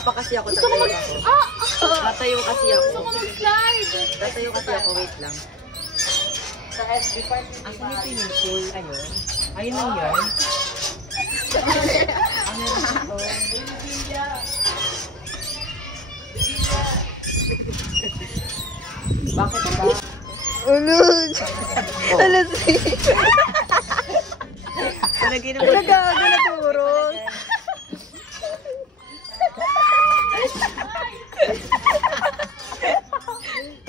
Papa kasi ako. Tatayo kasi ako. Gusto ko mag-slide. Tatayo kasi ako. Wait lang. Sa SB part. Ang swimming pool. Ayun. Ayun lang yun. Ano ito? Bakit ba? Ulod. Alas Palagi naman. Nagago na turog.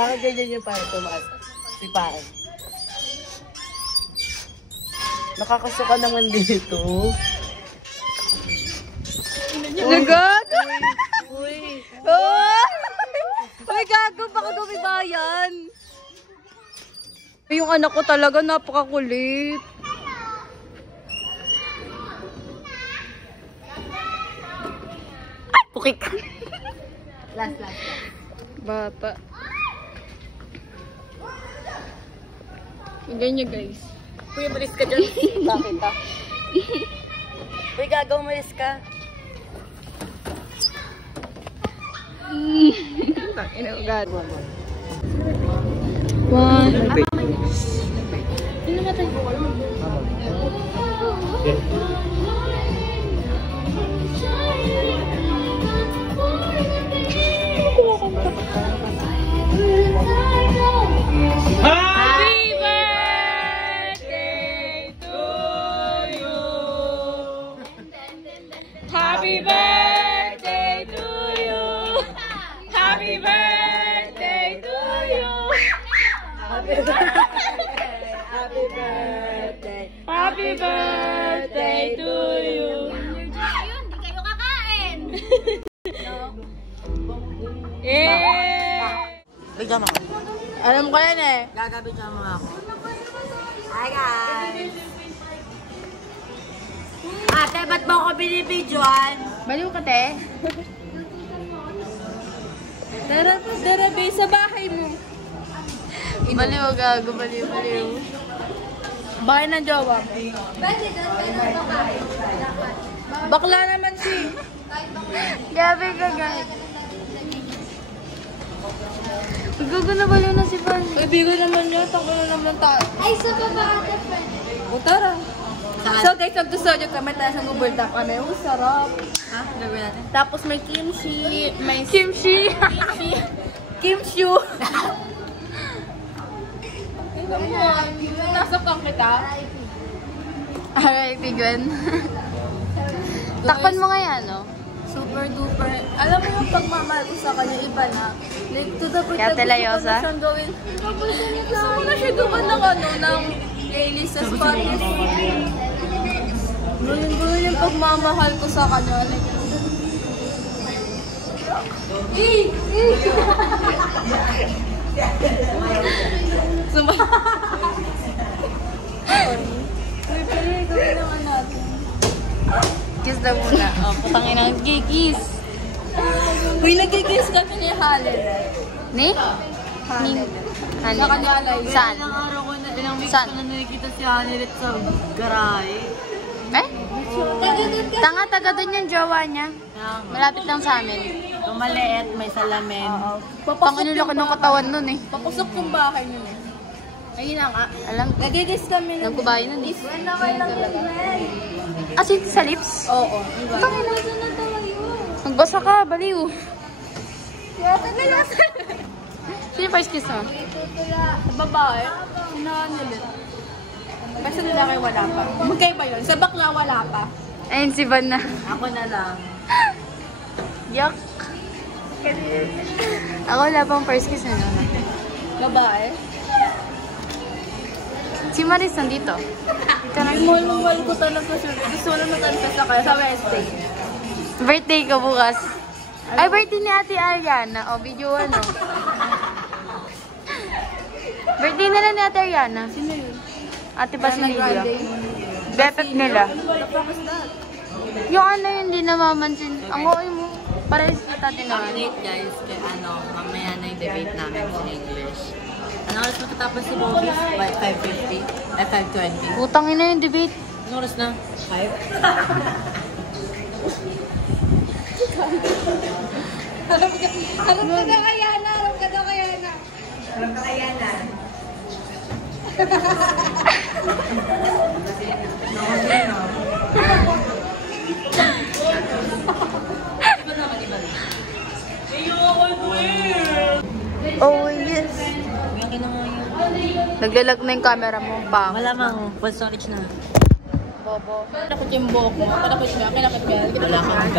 Bakit ganyan yung parang tumaas? Sipaan. Nakakasuka naman dito. Nagago. Uy. Oh! Uy, gago. Baka gumibayan. Yung anak ko talaga napakakulit. Ay, pukik. Last. Bata. Ganyan niya, guys. Kuya, malis ka dyan. Bakit ka? Uy, gagaw, malis ka. Ina, God. One. Sino namatay? Happy birthday to you. Happy birthday to you. Happy birthday to you. Happy birthday. Happy birthday. Happy birthday to you. Yun, di kayo kakain. Bigyan mo ako. Alam ko yan eh. Gagabigyan mo ako. Hi guys. Ate, ba't mo ako binibidyoan? Baliw ka, te. Tara, be, sa bahay mo. Baliw, gago, baliw. Bahay ng jowa. Bakla naman si. Gabi ka, guys. Gago na baliw na si Van. Kaibigan naman niya, tako na naman tayo. Ay, sa baba ate. O, tara. So guys, magtusojo kami tayo sa Google Doc kami. Oh, sarap. Ha? Gagawin natin? Tapos may kimchi. May kimchi. Kimchi. Nasap kang kita. Alright, Gwen. Takpan mo nga yan, no? Super duper. Alam mo yung pagmamahal ko sa kanya, iba na. Like, to the point Kaya na Telayosa? gusto ko na siyang gawin. Gusto ko na siya gawin ng ng playlist sa Spotify. Gulo yung pagmamahal ko sa kanya. Like, Uy, pero gawin naman natin. Kiss daw muna. Oh, putangin ang gigis. Uy, nagigis kami ni Halen. Ni? Halen. Hani? Sa kanya alay. Saan? Ilang araw ko na, ilang weeks Saan? ko na nakikita si Hanilet sa garahe. Eh? Taga doon yung jowa niya. Malapit lang sa amin. Yung maliit, may salamin. Panginoon ko ng katawan nun eh. Papusok yung bahay niyo eh. Ayun na nga. Alam, Nagigis kami ng... nagkubayo nun eh. Wala kayo lang yun. As in, sa lips? Oo. Tangin na. Magbasa ka, baliw. Sino first kiss mo? Sa babae, sinahanulit. Kasi nila kayo wala pa. Magkaiba yun. Sa bakla wala pa. Ayun si Van na. Ako na lang. Yuck. Ako wala pang first kiss na naman. Babae. Si Maris nandito. Mahal ko talaga siya. Gusto ko na matanda sa kaya sa Wednesday. Birthday ko bukas. Ay, birthday ni Ate Ariana. O, video ano. Birthday nila ni Ate Ariana. Sino yun? Ate Basilio. Grande. Bepep nila. What the fuck is that? Yung ano yun, hindi namamansin. Ang okay mo. Parehas kita tinawan. Update guys, kay mamaya na yung debate namin sa English. Ano oras matatapos si Bobby? 5:50? 5:20? Putang ina yung debate. Ano oras na? 5? Alam ka na kaya na. Alam ka na kaya na. Alam ka kaya na. Oh, yes. Naglalag na yung camera mo, pang. Malamang, full storage na. Bobo. Kinakit yung buhok mo. Kinakit mo. Wala kang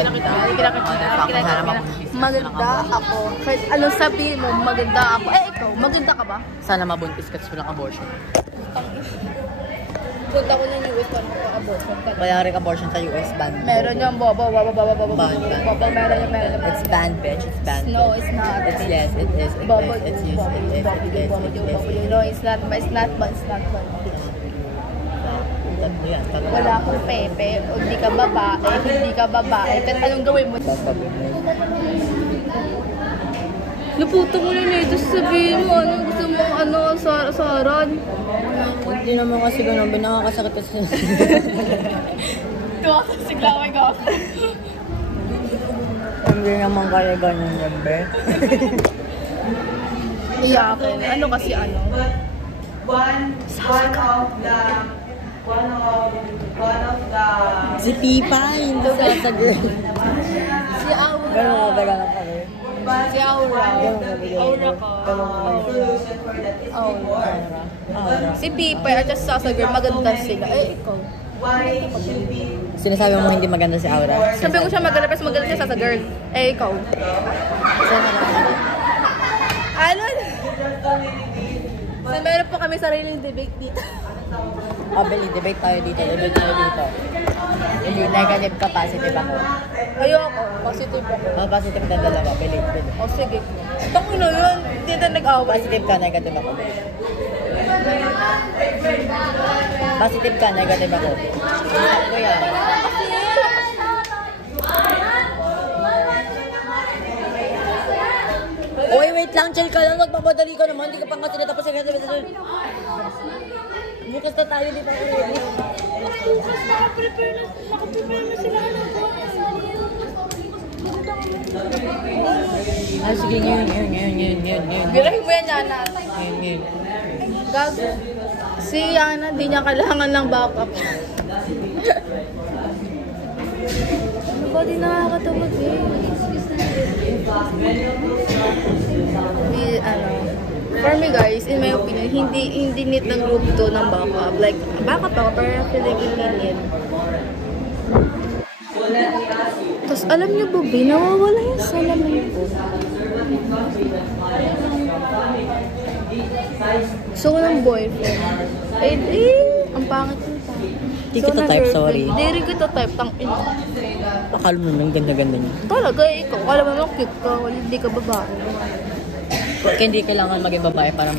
Maganda ako. Kahit ano sabihin mo, maganda ako. Eh, ikaw, maganda ka ba? Sana mabuntis ka sa walang abortion. Punta ko ng US para abortion. Wala rin abortion sa US, ban. Meron yung bobo. Ban. Meron. It's banned, bitch. It's banned. No, it's not. It's yes, it is. It Bobo. is. It's used. It is. It is. No, it's not. Wala akong pepe. O hindi ka babae. Kahit anong gawin mo. Naputo mo na ito. Sabihin mo, ano gusto mo, saran. Hindi naman kasi ganun. Nakakasakit kasi. Tuwa ka, siglaway ka. Hindi naman kaya ganun yan, be. Iyakin. Ano kasi ano? One of the Si Pipa, hindi sasagot. Si Aura. Ganun kami. Si Aura. Aura ko. solution for that is Aura. Si Pipa at sa Sasagur, maganda sila. Eh, ikaw. why should be Sinasabi mo hindi maganda si Aura? Sabi ko siya maganda, pero maganda siya sa Sasagur. Eh, ikaw. Ano? So, meron po kami sariling debate dito. Debate tayo dito. Hindi, negative ka, positive ako. Ayoko, positive ako. Positive na dalawa, believe. O sige. Tango na yun, hindi na nag-away. Positive ka, negative ako. Positive ka, negative ako. Kuya. Oy, wait lang, chill ka lang. Magpapadali ka naman. Hindi ka pa nga sila tapos. Bukas na tayo dito. Nakaprepare na sila. Sige, ngayon. Girahin mo yan, Yana. Ngayon. Gag. Si Yana, di niya kailangan ng backup. Ano ba, di nakakatawag eh. For me guys, in my opinion, hindi need ng group to ng backup. Like, backup ako, pero feeling need. Tapos alam niyo ba, nawawala yung salamin ko. So, ng boyfriend. Ang pangit yung Di kita type, sorry. Hindi rin kita type, tangin. Akala mo nang ganda-ganda niya. Talaga, ikaw. Alam mo, cute ka. Hindi ka babae. Kaya hindi kailangan maging babae para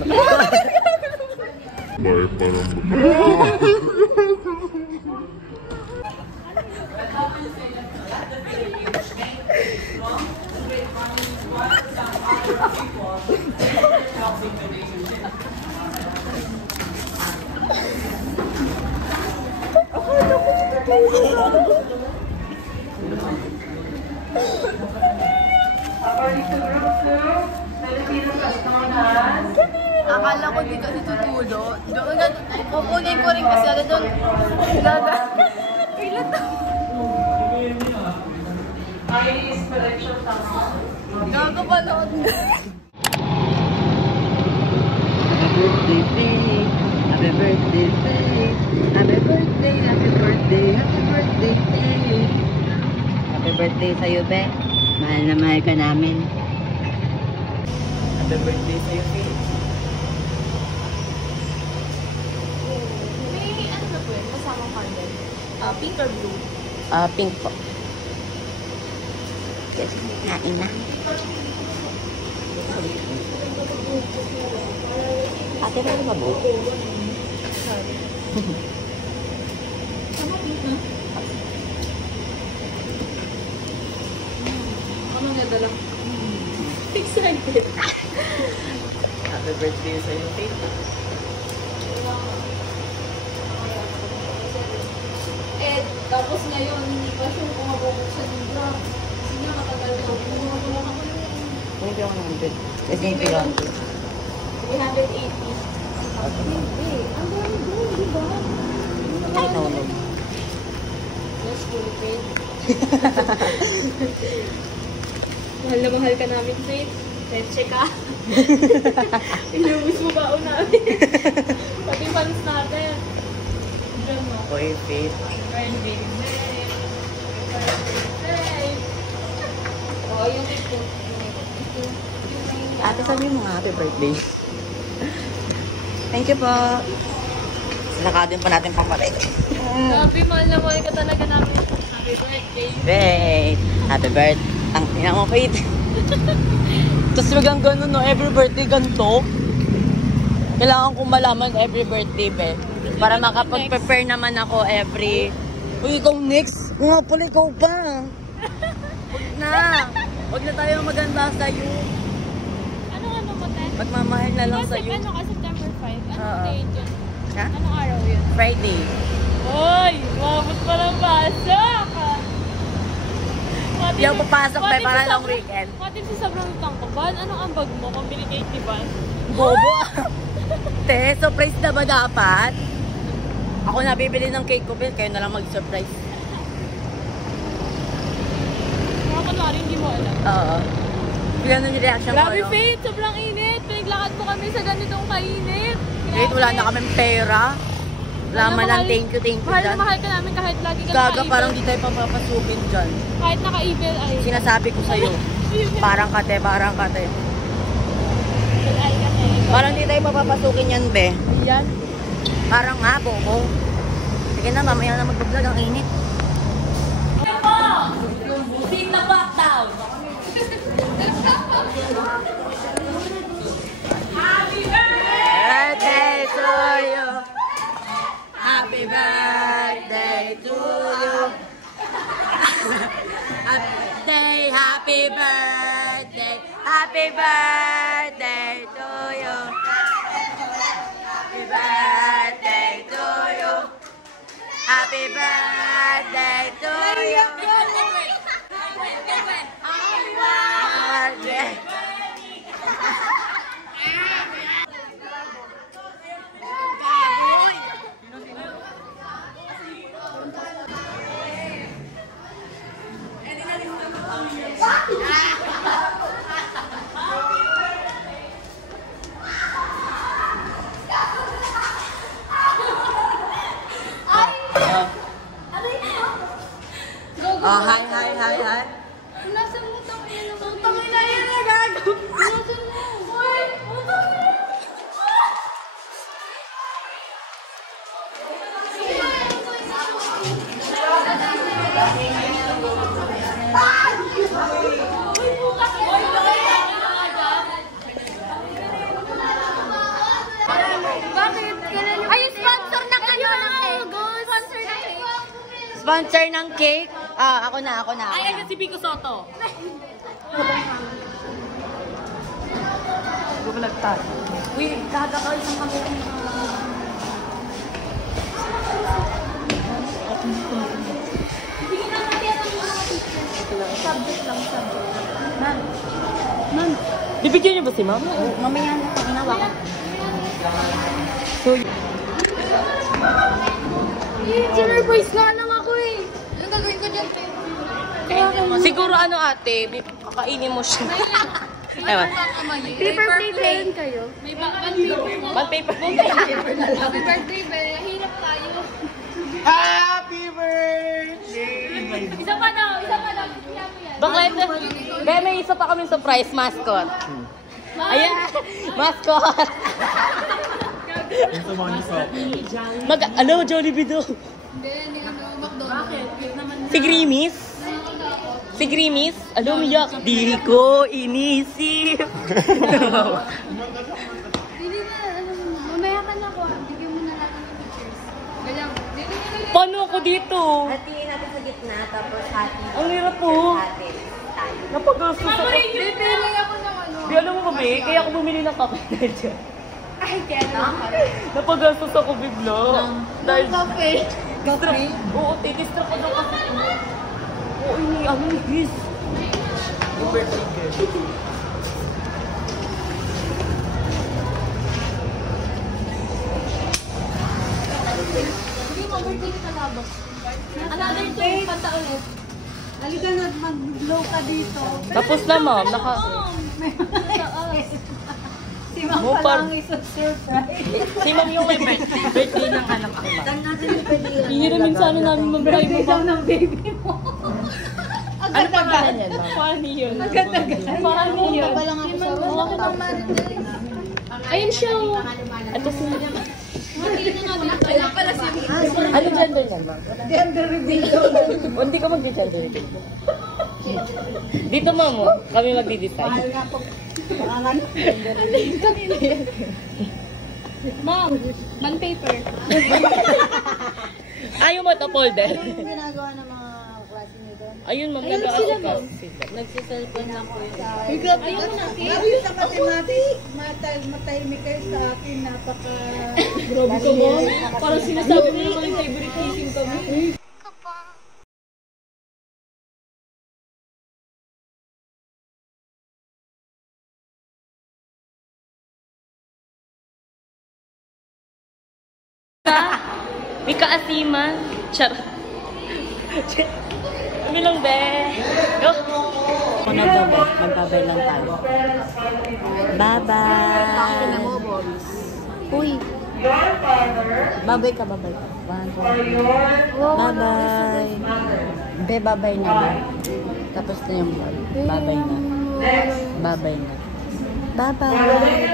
Akala ko di kasi tutulo. Kukunin ko rin kasi ano doon. Gaga. Pilat ako. Gaga pa noon. Happy birthday, happy birthday, happy birthday, happy birthday, happy birthday sa'yo, be. Mahal na mahal ka namin. Happy birthday sa'yo, be. May ano na po yun? Kasamang candle. Pink or blue? Pink po. Yes, kain na. Ate, ano ba po? Sorry. Ano nga dala? Excited. Happy birthday sa'yo, Kate. Tapos ngayon, hindi pa siya kumabuksan yung bra. Kasi nga, matagal na ako. Hindi ako ng 100. Kasi yung 300. 380. Ang dami doon, di ba? Ay, naulog. Yes, full paid. Mahal na mahal ka namin, Faith. Leche ka. Inubos mo ba namin? Pati fans natin. Diyan mo. Boy, Faith. Friend, baby. Oo, yung ito. Ate, sabi mo nga, happy birthday. Thank you po. Sinakadin pa natin papalik. Grabe, mahal na mahal ka talaga namin. Happy birthday. Wait. Happy birthday. Ang ina mo, Faith. Tapos magang gano'n, no? Every birthday ganito. Kailangan kong malaman every birthday, be. Para makapag-prepare naman ako every... Uy, ikaw next. Nga pala, ikaw pa. Huwag na. Huwag na tayo maganda sa'yo. Ano mo, Ten? Magmamahal na lang sa'yo. Ano ka, September 5? Anong Oo. date yun? Ha? Anong araw yun? Friday. Hoy! Mabot pa lang pasok! Hindi ako papasok, be. Para lang weekend. Matin si sobrang tangkaban. Anong ambag mo? Pambili cake, di ba? Bobo. Te, surprise na ba dapat? Ako na bibili ng cake ko, Bill. Kayo na lang mag-surprise. Mga kunwari, hindi mo alam. Oo. Bigyan yung reaction ko. Grabe, no? Faith! Sobrang init! Pinaglakad mo kami sa ganitong kainit! Wait, wala na kaming pera. Wala man lang thank you Mahal na dyan. mahal ka namin kahit lagi ka Gaga, naka-email. parang di tayo papapasukin dyan. Kahit naka-email ay. Sinasabi ko sa'yo. Parang kate, parang kate. Ay kasi. Parang di tayo papapasukin yan, be. Yan. Parang nga, bobo. Sige na, mamaya na mag-vlog. Ang init. Seat na back down. Happy birthday to you. Happy birthday to you. Happy birthday. Happy birthday to you. Happy birthday to you. Happy birthday to you. Birthday. Oh, hi. Nasa mo tangin na mo. Tangin na yan na gago. Nasa mo. Hoy! Ay, sponsor ng ano ng cake. Sponsor ng cake. Sponsor ng cake. Ah, ako na. Ay, si Pico Soto. Bumalagtad. Uy, kakakaw isang kami. Subject lang, subject. Ma'am. Bibigyan niyo ba si ma'am? Mamaya na pag ginawa ko. So, Sinurprise nga lang ako eh. Anong gagawin ko dyan? siguro ano ate, kakainin mo siya. Ewan. Paper plate kayo? May Bond paper. Happy birthday, Be. Hirap tayo. Happy birthday! Isa pa daw. Kaya mo yan. Bakit? Be, may isa pa kami surprise mascot. Ayan, mascot. Ano, Jollibee daw. Hindi, McDonald's. Si Grimis? Si Grimis? Alam mo yak? Di ko inisip. Hindi na, mamaya ka na ako. Bigyan mo na lang ng pictures. Galang. Paano ako dito? Hatiin natin sa gitna, tapos hati. Ang hirap po. Hati. Tayo. Napagastos ako. Bibili ako ng ano. Di alam mo ba, be? Kaya ako bumili ng kape na dyan. Ay, kaya naman pala. Napagastos ako bigla. Dahil Kape. Kape? Oo, tidistract ko daw kasi. Oo, ini, ano ni Chris? Yung birthday girl. sabak. Another 2, panta ulit. Halika na, mag-blow ka dito. Tapos na, ma'am. Si Ma'am Mo pa par- lang isa-surprise. Si ma'am yung may birthday ng anak ko. Hihiramin sana namin mag-buy mo Birthday daw ng baby mo. Ano pangalan yan, ma'am? Funny yun. Agad-agad. Funny yun. Ayun siya. Ito si... Ayun pala si Ano gender niyan, ma'am? Gender reveal daw. O, hindi ka mag-gender reveal. Dito, ma'am, oh. Kami magdi-decide. Nga po. Pangangan. Gender reveal. Ma'am, man paper. Ayaw mo ito, folder. Ano yung ginagawa ng mga klase niyo doon? Ayun, ma'am. Ayun sila, ma'am. Nagsiselfon na po. Ayun mo natin. Ayun sa mathematics. Matahimik kayo sa akin. Napaka... Grabe ka mo. Parang sinasabi mo naman yung favorite kissing kami. May kaasiman. Charot. Kami lang, be. Go. Ano daw, be? Magpabay lang tayo. Bye-bye. Uy. Babay ka, babay ka. Bye-bye. Be, babay na ba? Tapos na yung boy. Babay na. Babay na. Bye-bye.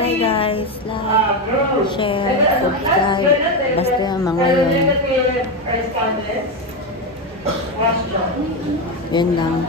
Bye, guys. Like, share, subscribe. Basta mga yun. Yun lang.